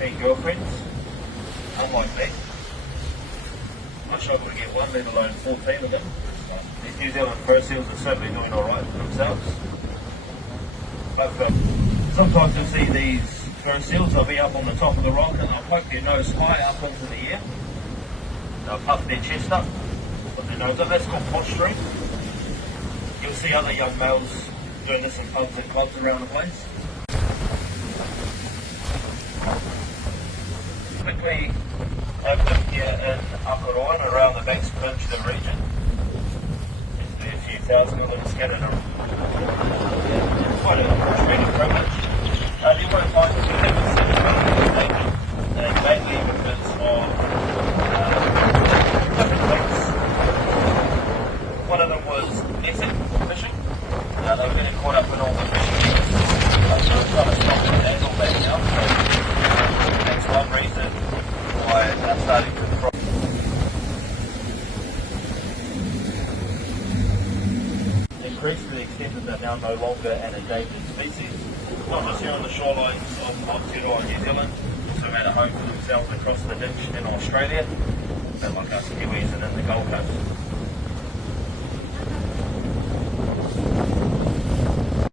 8 girlfriends. Unlike me, I struggle to get one, let alone 14 of them. These New Zealand fur seals are certainly doing alright for themselves. But sometimes you'll see these fur seals, they'll be up on the top of the rock and they'll poke their nose high up into the air. They'll puff their chest up, put their nose up. That's called posturing. You'll see other young males doing this in pubs and clubs around the place. Quickly over here in Akaroa and around the Banks Peninsula region. There's a few thousand of them scattered around. It's quite a training privilege. The amount of times we have mainly because of different things. One of them was netting, fishing. They were getting caught up in all the fishing. So we're trying to stop that all back now. So that's one reason why they're starting to thrive. Increase to the extent that they're now no longer an endangered species. Not just here on the shorelines of Akaroa, New Zealand, also made a home for themselves across the ditch in Australia, a bit like us Kiwis and in the Gold Coast.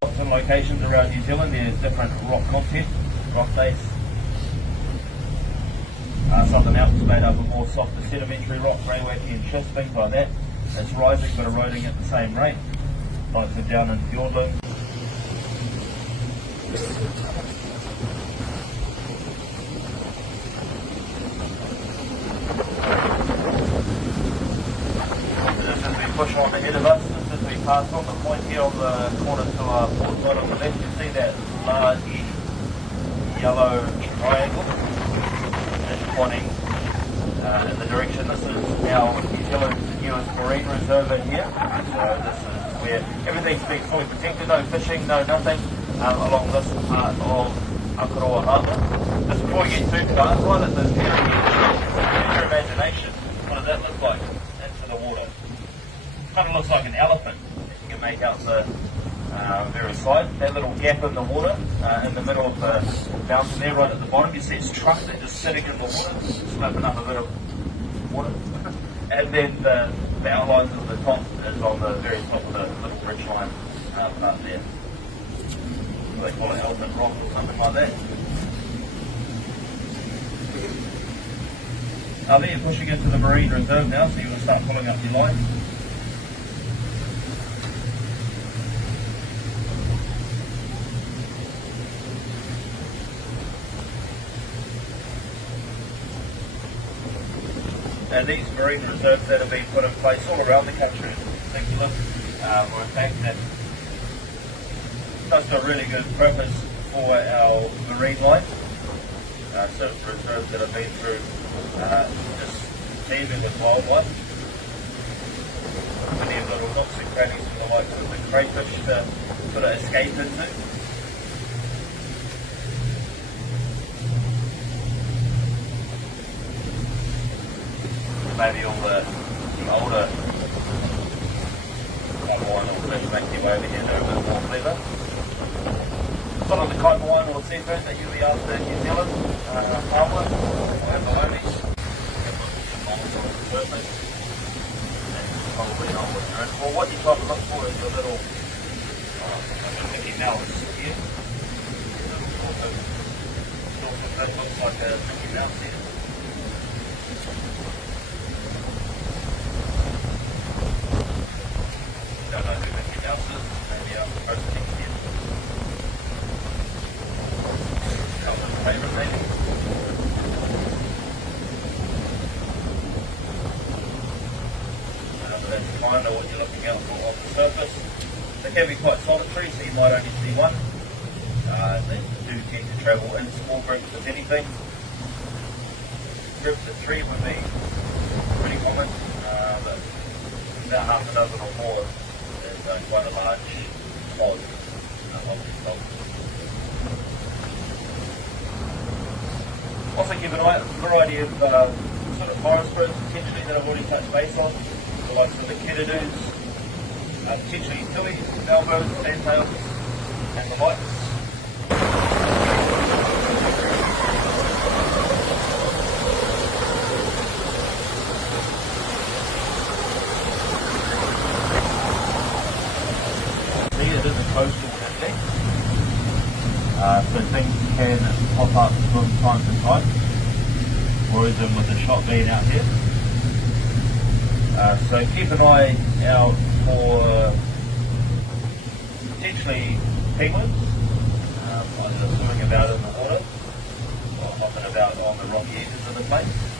Lots of locations around New Zealand, there's different rock content, rock base. Something else is made up of more softer sedimentary rock, greywacky and schist, things like that. It's rising but eroding at the same rate, like the down in Fjordland. Just as we push on ahead of us, just as we pass on the point here on the corner to our port side on the left, you see that large yellow triangle that's pointing in the direction. This is now New Zealand's newest marine reserve in here. So this is where everything's been fully protected, no fishing, no nothing, along this part of Akaroa Harbour. Just before we get too far, one of the very use your imagination. What does that look like into the water? Kind of looks like an elephant. You can make out the very side. That little gap in the water, in the middle of the mountain there, right at the bottom, you see its trunk that's just sitting in the water, slapping up a bit of water. And then the outlines of the top is on the very top of the little ridge line part there. They call it elephant rock or something like that. Then you're pushing into the marine reserve now, so you're going to start pulling up your line. And these marine reserves that have been put in place all around the country in particular, or in fact that does a really good purpose for our marine life. Certain reserves that have been through just teeming with wildlife. Many of little nooks and crannies for the likes of the crayfish to sort of escape into. Maybe all the older wine or fish make their way over here, they're a bit more clever. Some of the kite wine or seafood that you'll be after in New Zealand, palma or abalone. That's probably not what you're in for. What you're trying to look for is your little Mickey Mouse here. That looks like a Mickey Mouse here. Don't know who Mickey Mouse is, maybe I'm posting here. Calvin's favourite maybe. That's kind of what you're looking out for on the surface. They can be quite solitary, so you might only see one. They do tend to travel in small groups if anything. Groups of 3 would be pretty common, but about half a dozen or more is quite a large pod of this dog. Also keep an eye on a variety of sort of forest birds potentially that I've already touched base on. The likes of the kiddidoos, potentially tillies, bellbirds, fantails, and the likes. it is a coastal inlet, so things can pop up from time to time, tourism with the shot being out here. So keep an eye out for potentially penguins, either swimming about in the water or hopping about on the rocky edges of the place.